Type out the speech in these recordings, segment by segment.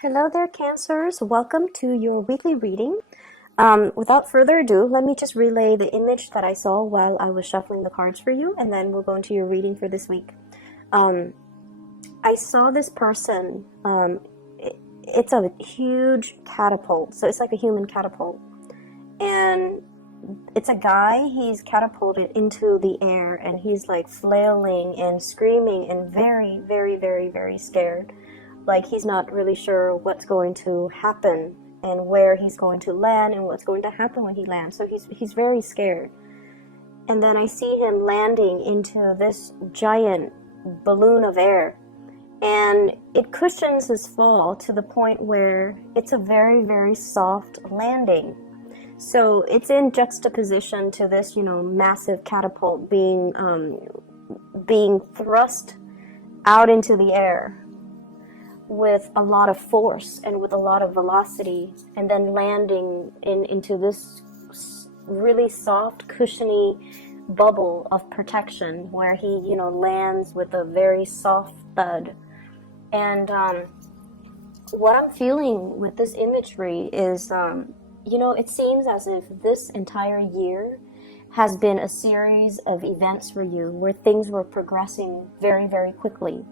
Hello there, Cancers. Welcome to your weekly reading. Without further ado, let me just relay the image that I saw while I was shuffling the cards for you, and then we'll go into your reading for this week. I saw this person. It's a huge catapult, so it's like a human catapult. And it's a guy, he's catapulted into the air, and he's like flailing and screaming and very, very, very, very scared. Like he's not really sure what's going to happen and where he's going to land and what's going to happen when he lands. So he's very scared. And then I see him landing into this giant balloon of air. And it cushions his fall to the point where it's a very, very soft landing. So it's in juxtaposition to this, massive catapult being thrust out into the air with a lot of force and with a lot of velocity, and then landing into this really soft, cushiony bubble of protection where he, lands with a very soft thud. And what I'm feeling with this imagery is, it seems as if this entire year has been a series of events for you where things were progressing very, very quickly.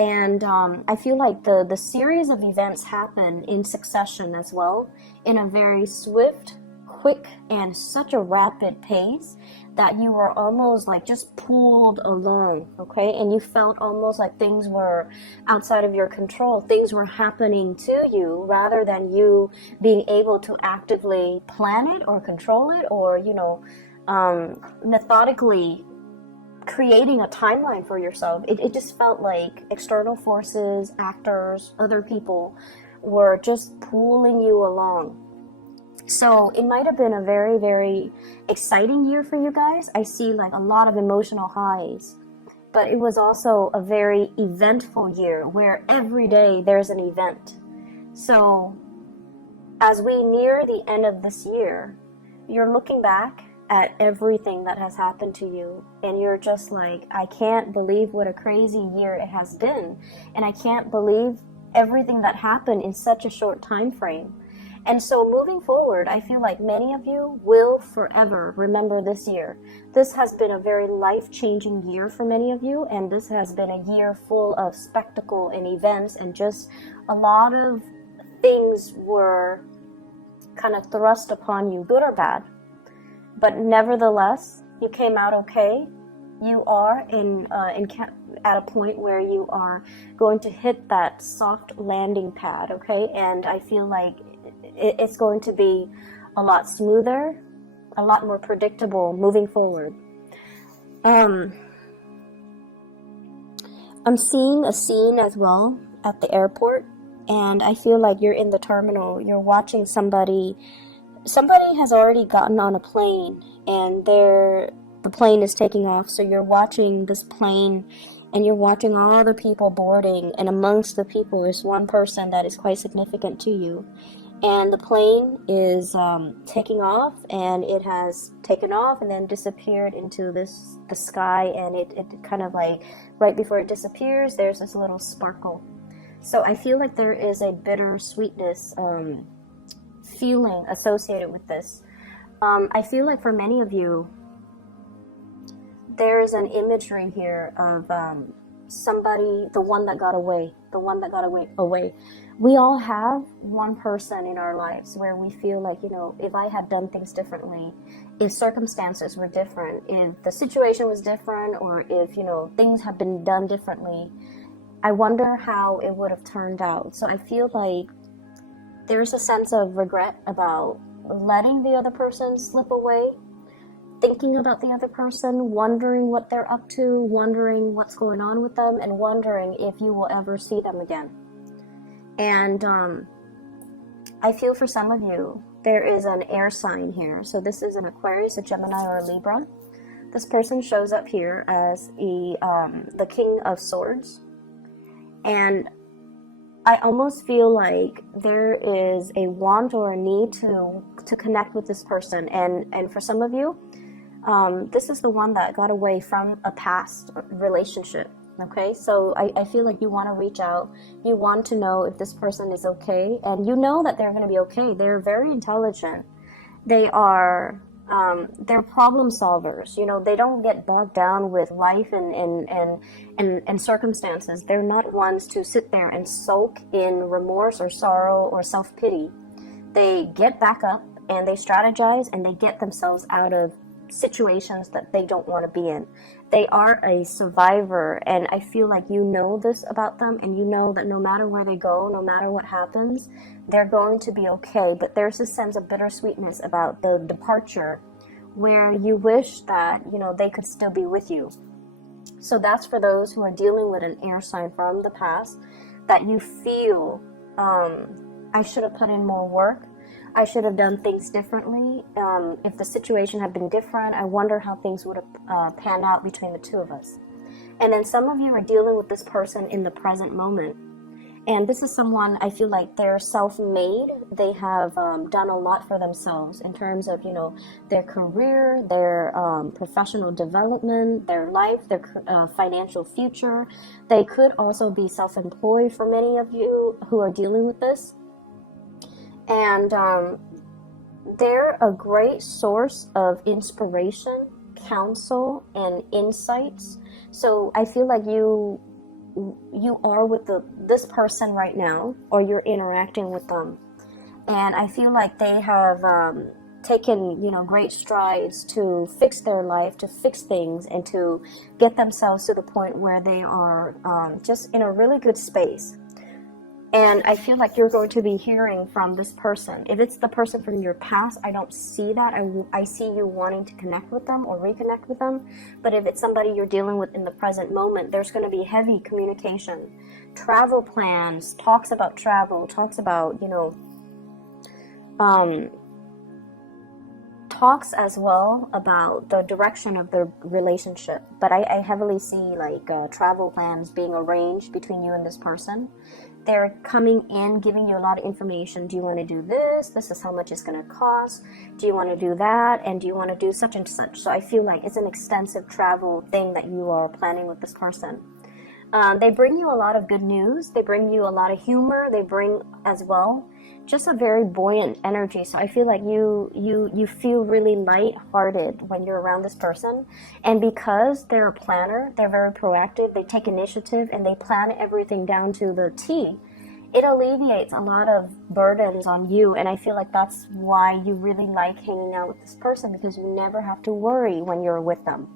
And I feel like the series of events happen in succession as well, in a very swift, quick, and such a rapid pace that you were almost like just pulled along, okay? And you felt almost like things were outside of your control. Things were happening to you rather than you being able to actively plan it or control it or, methodically creating a timeline for yourself. It just felt like external forces, actors, other people were just pulling you along. So it might have been a very, very exciting year for you guys. I see like a lot of emotional highs, but it was also a very eventful year where every day there's an event. So as we near the end of this year, you're looking back at everything that has happened to you, and you're just like, I can't believe what a crazy year it has been, and I can't believe everything that happened in such a short time frame. And so moving forward, I feel like many of you will forever remember this year. This has been a very life-changing year for many of you, and this has been a year full of spectacle and events, and just a lot of things were kind of thrust upon you, good or bad. But nevertheless, you came out okay. You are at a point where you are going to hit that soft landing pad, okay? And I feel like it's going to be a lot smoother, a lot more predictable moving forward. I'm seeing a scene as well at the airport, and I feel like you're in the terminal. You're watching somebody has already gotten on a plane, and the plane is taking off. So you're watching this plane, and you're watching all the people boarding, and amongst the people is one person that is quite significant to you. And the plane is taking off, and it has taken off and then disappeared into the sky, and it kind of like, right before it disappears, there's this little sparkle. So I feel like there is a bittersweetness feeling associated with this. I feel like for many of you, there is an imagery here of somebody, the one that got away. We all have one person in our lives where we feel like, if I had done things differently, if circumstances were different, if the situation was different, or if, things had been done differently, I wonder how it would have turned out. So I feel like there's a sense of regret about letting the other person slip away, thinking about the other person, wondering what they're up to, wondering what's going on with them, and wondering if you will ever see them again. And I feel for some of you, there is an air sign here. So this is an Aquarius, a Gemini, or a Libra. This person shows up here as the King of Swords. And I almost feel like there is a want or a need to connect with this person. And for some of you, this is the one that got away from a past relationship. Okay, so I feel like you want to reach out. You want to know if this person is okay, and you know that they're going to be okay. They're very intelligent. They are, they're problem solvers. You know, they don't get bogged down with life and circumstances. They're not ones to sit there and sulk in remorse or sorrow or self-pity. They get back up and they strategize and they get themselves out of situations that they don't want to be in. They are a survivor, and I feel like you know this about them, and you know that no matter where they go, no matter what happens, they're going to be okay. But there's this sense of bittersweetness about the departure where you wish that, you know, they could still be with you. So that's for those who are dealing with an air sign from the past, that you feel, I should have put in more work. I should have done things differently. If the situation had been different, I wonder how things would have panned out between the two of us. And then some of you are dealing with this person in the present moment. And this is someone, I feel like they're self-made. They have done a lot for themselves in terms of, you know, their career, their professional development, their life, their financial future. They could also be self-employed for many of you who are dealing with this. And they're a great source of inspiration, counsel, and insights. So I feel like you are with this person right now, or you're interacting with them. And I feel like they have taken, you know, great strides to fix their life, to fix things, and to get themselves to the point where they are just in a really good space. And I feel like you're going to be hearing from this person. If it's the person from your past, I don't see that. I see you wanting to connect with them or reconnect with them. But if it's somebody you're dealing with in the present moment, there's going to be heavy communication. Travel plans, talks about travel, talks about, you know, talks as well about the direction of the relationship. But I heavily see like travel plans being arranged between you and this person. They're coming in, giving you a lot of information. Do you want to do this? This is how much it's going to cost. Do you want to do that? And do you want to do such and such? So I feel like it's an extensive travel thing that you are planning with this person. They bring you a lot of good news. They bring you a lot of humor. They bring as well just a very buoyant energy. So I feel like you feel really lighthearted when you're around this person. And because they're a planner, they're very proactive, they take initiative, and they plan everything down to the T, it alleviates a lot of burdens on you. And I feel like that's why you really like hanging out with this person, because you never have to worry when you're with them.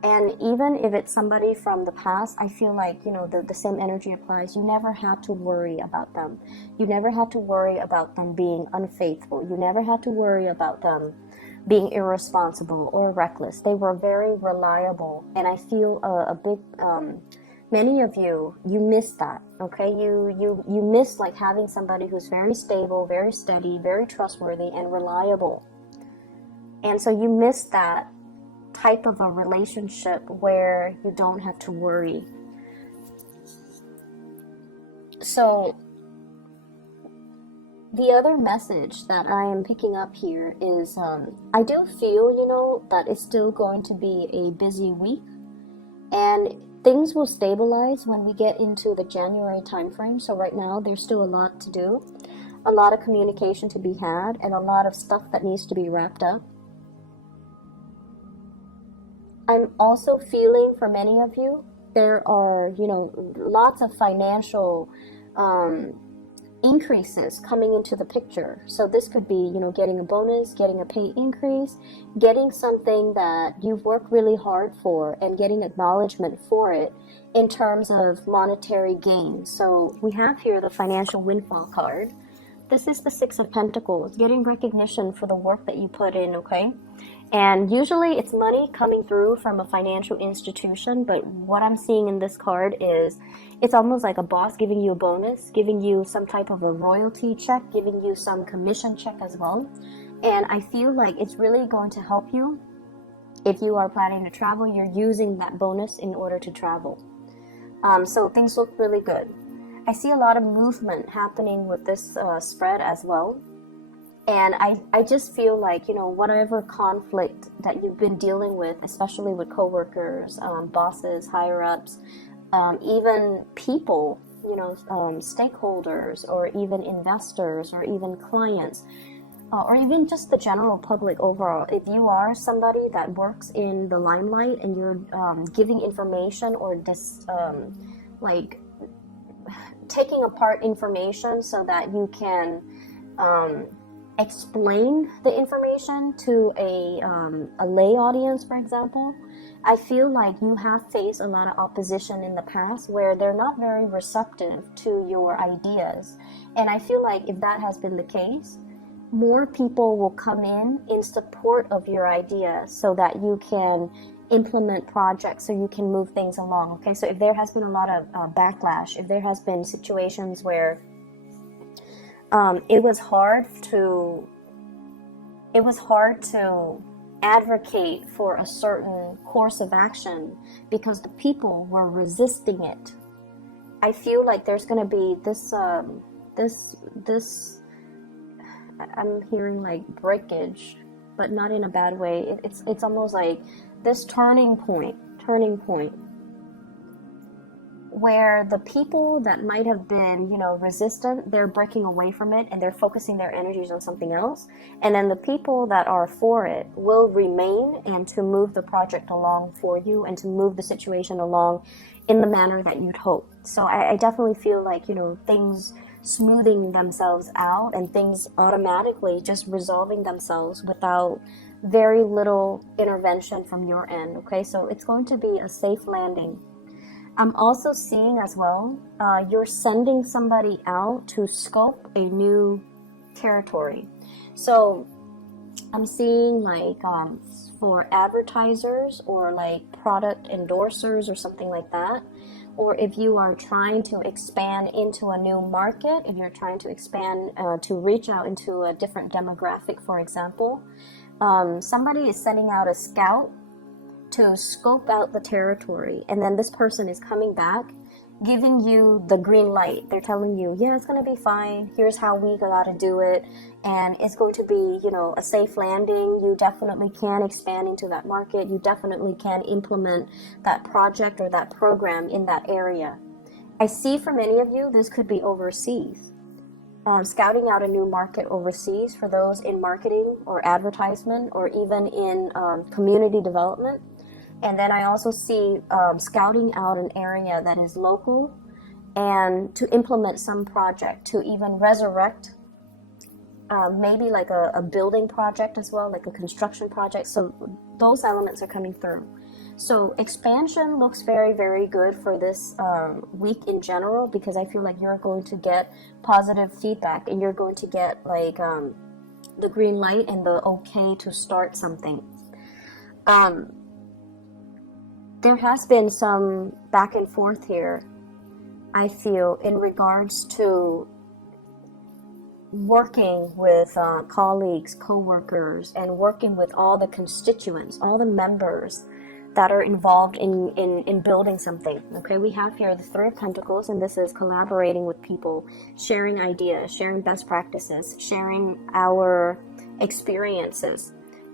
And even if it's somebody from the past, I feel like, you know, the same energy applies. You never had to worry about them. You never had to worry about them being unfaithful. You never had to worry about them being irresponsible or reckless. They were very reliable. And I feel a big, many of you miss that, okay? You miss like having somebody who's very stable, very steady, very trustworthy, and reliable. And so you miss that type of a relationship where you don't have to worry. So the other message that I am picking up here is I do feel, you know, that it's still going to be a busy week, and things will stabilize when we get into the January timeframe. So right now there's still a lot to do, a lot of communication to be had, and a lot of stuff that needs to be wrapped up. I'm also feeling for many of you, there are, you know, lots of financial increases coming into the picture. So this could be, you know, getting a bonus, getting a pay increase, getting something that you've worked really hard for, and getting acknowledgement for it in terms of monetary gain. So we have here the financial windfall card. This is the Six of Pentacles, getting recognition for the work that you put in, okay? And usually it's money coming through from a financial institution, but what I'm seeing in this card is it's almost like a boss giving you a bonus, giving you some type of a royalty check, giving you some commission check as well. And I feel like it's really going to help you. If you are planning to travel, you're using that bonus in order to travel. So things look really good. I see a lot of movement happening with this spread as well. And I just feel like, you know, whatever conflict that you've been dealing with, especially with coworkers, bosses, higher ups, even people, you know, stakeholders, or even investors, or even clients, or even just the general public overall. If you are somebody that works in the limelight and you're giving information, or like taking apart information so that you can explain the information to a lay audience, for example, I feel like you have faced a lot of opposition in the past where they're not very receptive to your ideas. And I feel like if that has been the case, more people will come in support of your ideas so that you can implement projects, so you can move things along. Okay, so if there has been a lot of backlash, if there has been situations where it was hard to advocate for a certain course of action because the people were resisting it, I feel like there's going to be this I'm hearing like breakage, but not in a bad way. It's almost like this turning point where the people that might have been, you know, resistant, they're breaking away from it and they're focusing their energies on something else. And then the people that are for it will remain and to move the project along for you and to move the situation along in the manner that you'd hope. So I definitely feel like, you know, things smoothing themselves out and things automatically just resolving themselves without very little intervention from your end. Okay, so it's going to be a safe landing. I'm also seeing as well, you're sending somebody out to scope a new territory. So I'm seeing like for advertisers or like product endorsers or something like that, or if you are trying to expand into a new market, if you're trying to expand to reach out into a different demographic, for example, somebody is sending out a scout to scope out the territory, and then this person is coming back giving you the green light. They're telling you, yeah, it's going to be fine, here's how we got to do it, and it's going to be, you know, a safe landing. You definitely can expand into that market, you definitely can implement that project or that program in that area. I see for many of you this could be overseas, scouting out a new market overseas for those in marketing or advertisement or even in community development. And then I also see scouting out an area that is local and to implement some project, to even resurrect maybe like a building project as well, like a construction project. So those elements are coming through. So expansion looks very, very good for this week in general, because I feel like you're going to get positive feedback and you're going to get like the green light and the okay to start something. There has been some back and forth here, I feel, in regards to working with colleagues, co-workers, and working with all the constituents, all the members that are involved in building something. Okay, we have here the Three of Pentacles, and this is collaborating with people, sharing ideas, sharing best practices, sharing our experiences.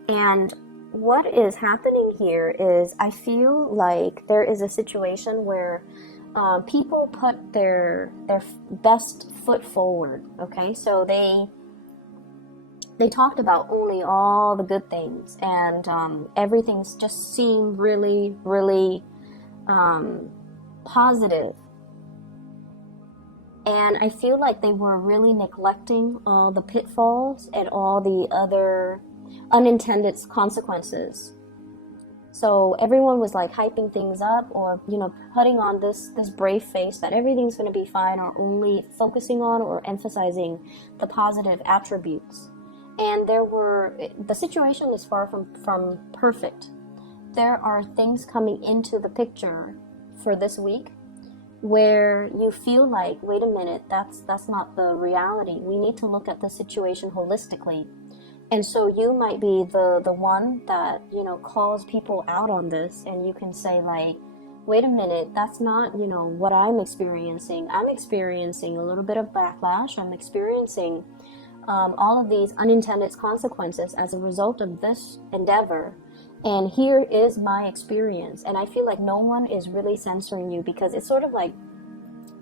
And what is happening here is I feel like there is a situation where people put their best foot forward. Okay, so they talked about only all the good things, and everything's just seemed really, really positive. And I feel like they were really neglecting all the pitfalls and all the other unintended consequences. So everyone was like hyping things up, or, you know, putting on this brave face that everything's going to be fine, or only focusing on or emphasizing the positive attributes. And the situation is far from perfect. There are things coming into the picture for this week where you feel like, wait a minute, that's not the reality. We need to look at the situation holistically. And so you might be the one that, you know, calls people out on this, and you can say like, wait a minute, that's not, you know, what I'm experiencing. I'm experiencing a little bit of backlash. I'm experiencing all of these unintended consequences as a result of this endeavor. And here is my experience. And I feel like no one is really censoring you, because it's sort of like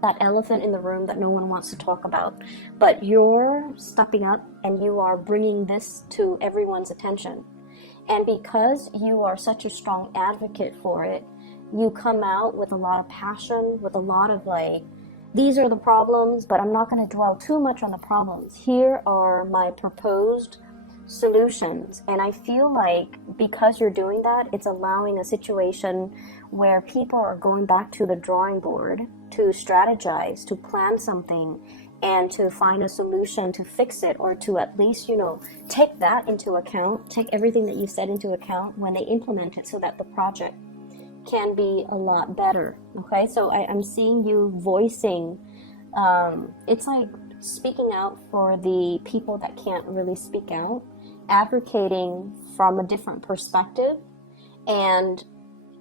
that elephant in the room that no one wants to talk about. But you're stepping up and you are bringing this to everyone's attention. And because you are such a strong advocate for it, you come out with a lot of passion, with a lot of like, these are the problems, but I'm not going to dwell too much on the problems. Here are my proposed solutions. And I feel like because you're doing that, it's allowing a situation where people are going back to the drawing board to strategize, to plan something, and to find a solution to fix it, or to at least, take that into account, take everything that you said into account when they implement it, so that the project can be a lot better. Okay, so I'm seeing you voicing, it's like speaking out for the people that can't really speak out, advocating from a different perspective. And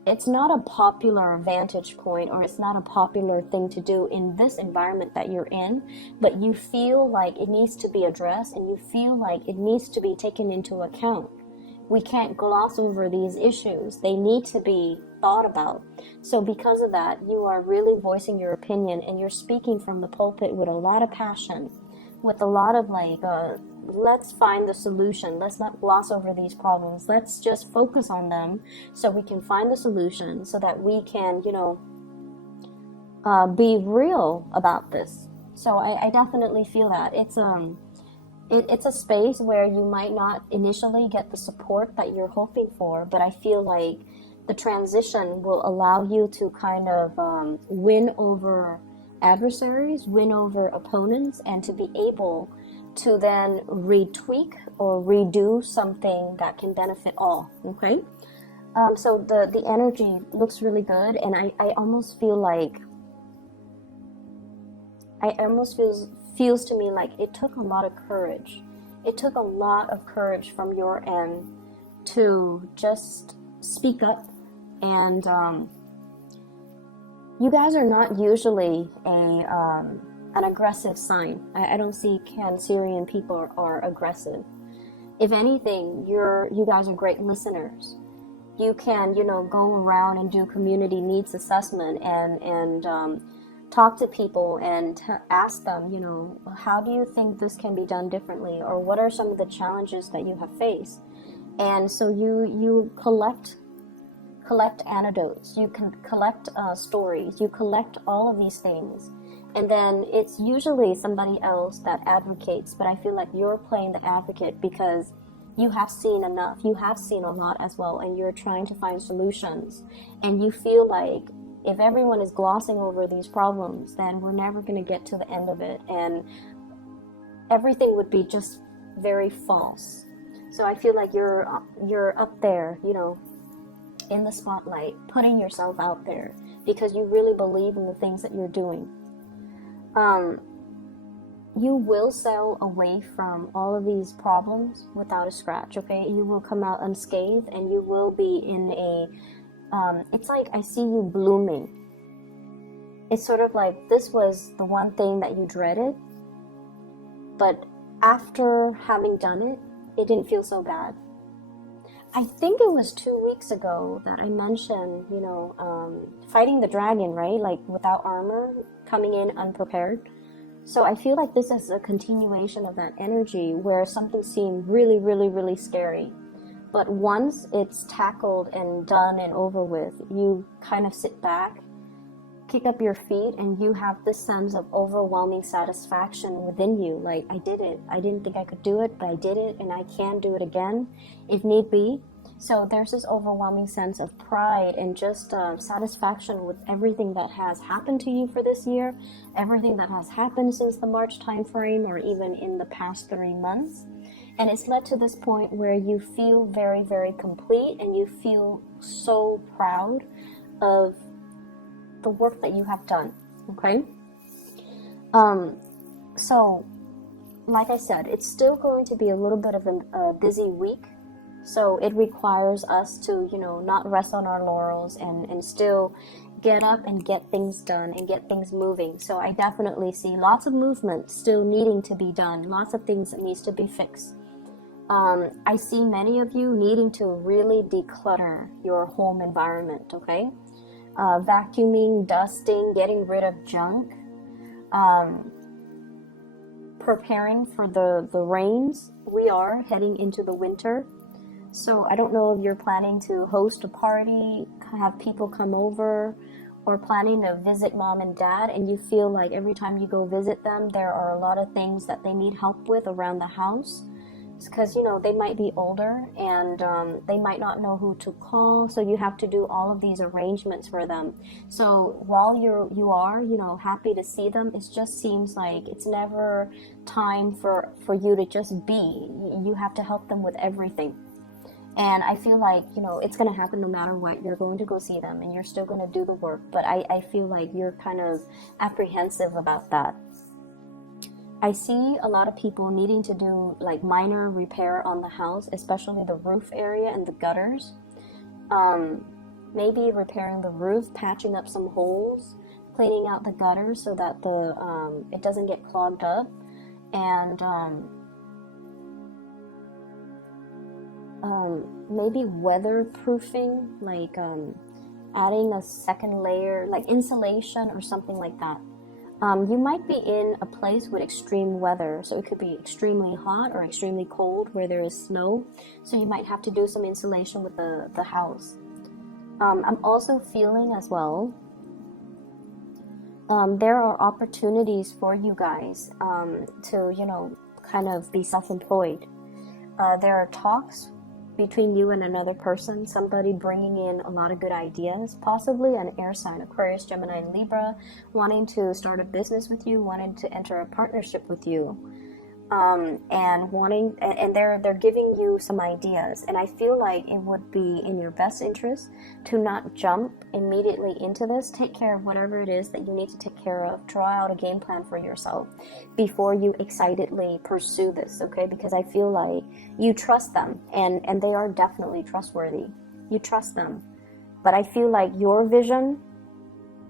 it's not a popular vantage point, or it's not a popular thing to do in this environment that you're in, but you feel like it needs to be addressed, and you feel like it needs to be taken into account. We can't gloss over these issues. They need to be thought about. So because of that, you are really voicing your opinion, and you're speaking from the pulpit with a lot of passion, with a lot of like, let's find the solution. Let's not gloss over these problems. Let's just focus on them so we can find the solution, so that we can, be real about this. So I definitely feel that it's a space where you might not initially get the support that you're hoping for, but I feel like the transition will allow you to kind of win over adversaries, win over opponents, and to be able to then retweak or redo something that can benefit all. Okay, so the energy looks really good, and I almost feel like feels to me like it took a lot of courage. It took a lot of courage from your end to just speak up. And you guys are not usually an aggressive sign. I don't see Cancerian people are aggressive. If anything, you guys are great listeners. You can, go around and do community needs assessment and talk to people and ask them, how do you think this can be done differently? Or what are some of the challenges that you have faced? And so you collect anecdotes, you can collect stories, you collect all of these things. And then it's usually somebody else that advocates, but I feel like you're playing the advocate because you have seen enough, you have seen a lot as well, and you're trying to find solutions. And you feel like if everyone is glossing over these problems, then we're never going to get to the end of it, and everything would be just very false. So I feel like you're up there, in the spotlight, putting yourself out there because you really believe in the things that you're doing. You will sail away from all of these problems without a scratch, okay? You will come out unscathed, and you will be in it's like I see you blooming. It's sort of like this was the one thing that you dreaded, but after having done it, it didn't feel so bad. I think it was 2 weeks ago that I mentioned, fighting the dragon, right? Like without armor, coming in unprepared. So I feel like this is a continuation of that energy where something seemed really, really, really scary. But once it's tackled and done and over with, you kind of sit back, kick up your feet, and you have this sense of overwhelming satisfaction within you. Like, I did it. I didn't think I could do it, but I did it, and I can do it again if need be. So there's this overwhelming sense of pride and just satisfaction with everything that has happened to you for this year, everything that has happened since the March time frame, or even in the past 3 months. And it's led to this point where you feel very, very complete, and you feel so proud of the work that you have done, okay? So, like I said, it's still going to be a little bit of a busy week. So it requires us to, not rest on our laurels and still get up and get things done and get things moving. So I definitely see lots of movement still needing to be done, lots of things that needs to be fixed. I see many of you needing to really declutter your home environment, okay? Vacuuming, dusting, getting rid of junk, preparing for the rains. We are heading into the winter. So I don't know if you're planning to host a party, have people come over, or planning to visit mom and dad, and you feel like every time you go visit them, there are a lot of things that they need help with around the house. Because, you know, they might be older and they might not know who to call, so you have to do all of these arrangements for them. So while you are, you know, happy to see them, it just seems like it's never time for you to just be. You have to help them with everything. And I feel like, you know, it's going to happen no matter what. You're going to go see them and you're still going to do the work. But I feel like you're kind of apprehensive about that. I see a lot of people needing to do like minor repair on the house, especially the roof area and the gutters. Maybe repairing the roof, patching up some holes, cleaning out the gutters so that it doesn't get clogged up, and maybe weatherproofing, like adding a second layer, like insulation or something like that. You might be in a place with extreme weather, so it could be extremely hot or extremely cold where there is snow, so you might have to do some insulation with the house. I'm also feeling as well, there are opportunities for you guys to, you know, kind of be self-employed. There are talks between you and another person, somebody bringing in a lot of good ideas, possibly an air sign, Aquarius, Gemini, and Libra, wanting to start a business with you, wanting to enter a partnership with you, and they're giving you some ideas. And I feel like it would be in your best interest to not jump immediately into this. Take care of whatever it is that you need to take care of. Draw out a game plan for yourself before you excitedly pursue this, okay? Because I feel like you trust them, and they are definitely trustworthy. You trust them. But I feel like your vision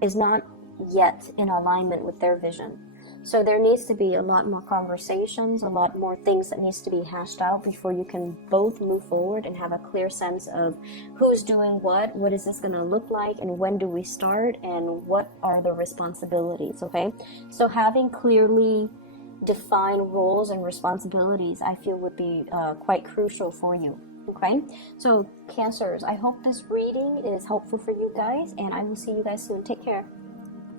is not yet in alignment with their vision. So there needs to be a lot more conversations, a lot more things that needs to be hashed out before you can both move forward and have a clear sense of who's doing what is this going to look like, and when do we start, and what are the responsibilities, okay? So having clearly defined roles and responsibilities, I feel, would be quite crucial for you. Okay, so Cancers, I hope this reading is helpful for you guys, and I will see you guys soon. Take care.